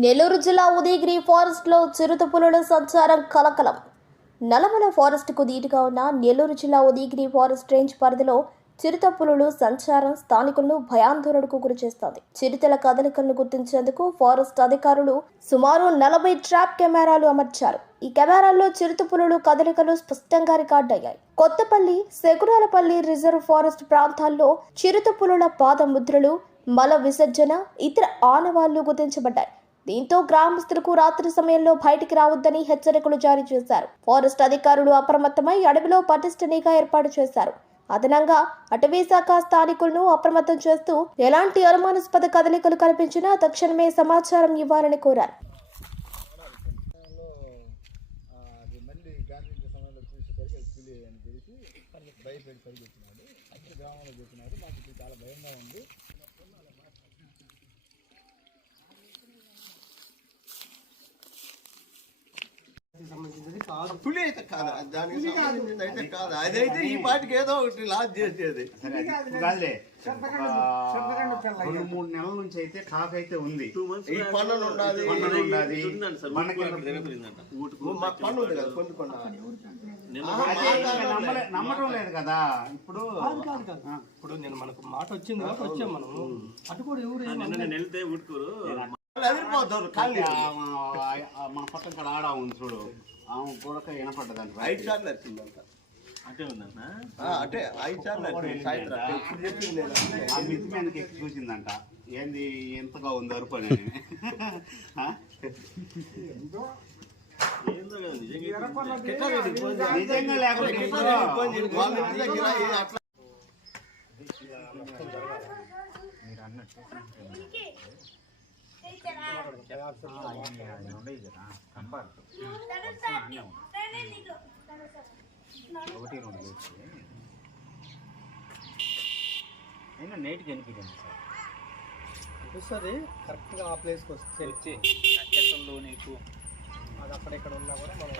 నెల్లూరు జిల్లా ఉదయగిరి ఫారెస్ట్లో చిరుత పులుల సంచారం కలకలం. నలమల ఫారెస్ట్కు దీటుగా ధీటుగా ఉన్న నెల్లూరు జిల్లా ఉదయగిరి ఫారెస్ట్ రేంజ్ పరిధిలో చిరుత పులులు సంచారం స్థానికులను భయాందోళనకు గురిచేస్తోంది చిరుతల కదలికలను గుర్తించేందుకు ఫారెస్ట్ అధికారులు సుమారు నలభై ట్రాప్ కెమెరాలు అమర్చారు. ఈ కెమెరాల్లో చిరుత పులులు కదలికలు స్పష్టంగా రికార్డయ్యాయి కొత్తపల్లి సెగురాలపల్లి రిజర్వ్ ఫారెస్ట్ ప్రాంతాల్లో చిరుత పులుల పాద ముద్రలు మల విసర్జన ఇతర ఆనవాళ్ళు గుర్తించబడ్డాయి. దీంతో గ్రామస్తులకు రాత్రి సమయంలో బయటికి రావద్దని హెచ్చరికలు జారీ చేశారు. ఫారెస్ట్ అధికారులు అప్రమత్తమై అడవిలో పటిష్ట నిఘా ఏర్పాటు చేశారు. అదనంగా అటవీ శాఖ స్థానికులను అప్రమత్తం చేస్తూ ఎలాంటి అనుమానాస్పద కదలికలు కనిపించినా తక్షణమే సమాచారం ఇవ్వాలని కోరారు. భయపడి పరిగెత్తినాడు. అక్కడ గ్రామంలో చెప్పినాడు మాకు చాలా భయంగా ఉంది. పులి అయితే కాదు. దానికి సంబంధించింది అయితే కాదు. అదైతే ఈ పాటికి ఏదో ఒకటి లాజ్ చేసేది. కాదులే రెండు మూడు నెలల నుంచి అయితే టాక్ అయితే ఉంది. ఈ పన్నులు ఉండాలి. పన్నులు. మనకి పన్ను ఉంది కదా కొన్ని కొన్ని. నమ్మటం లేదు కదా. ఇప్పుడు ఇప్పుడు నేను మనకు మాట వచ్చింది కాబట్టి వచ్చాం మనం. అటు కూడా ఎవరు అదిరిపోతారు ఆ, ఆ, మన పక్కన ఆడ ఉంది చూడు. ఆమె కూడా వినపడ్డదంట ఐదు సార్లు వచ్చిందంట ఆ, అంటే ఐదు సార్లు వచ్చింది సాయంత్రం. ఇప్పుడు చెప్పింది నేను ఆ మిద్ది మీదకి ఎక్కి చూసిందంట. ఏంది ఎంతగా ఉంది అరుపు అని నిజంగా లేకపోతే కిట్టారెడ్డి చేసి వాళ్ళ ఇంటి దగ్గర ఏ అట్లా వస్తుంది కరెక్ట్గా ఆ ప్లేస్కి వస్తే అది అక్కడ ఇక్కడ ఉన్నా కూడా మనం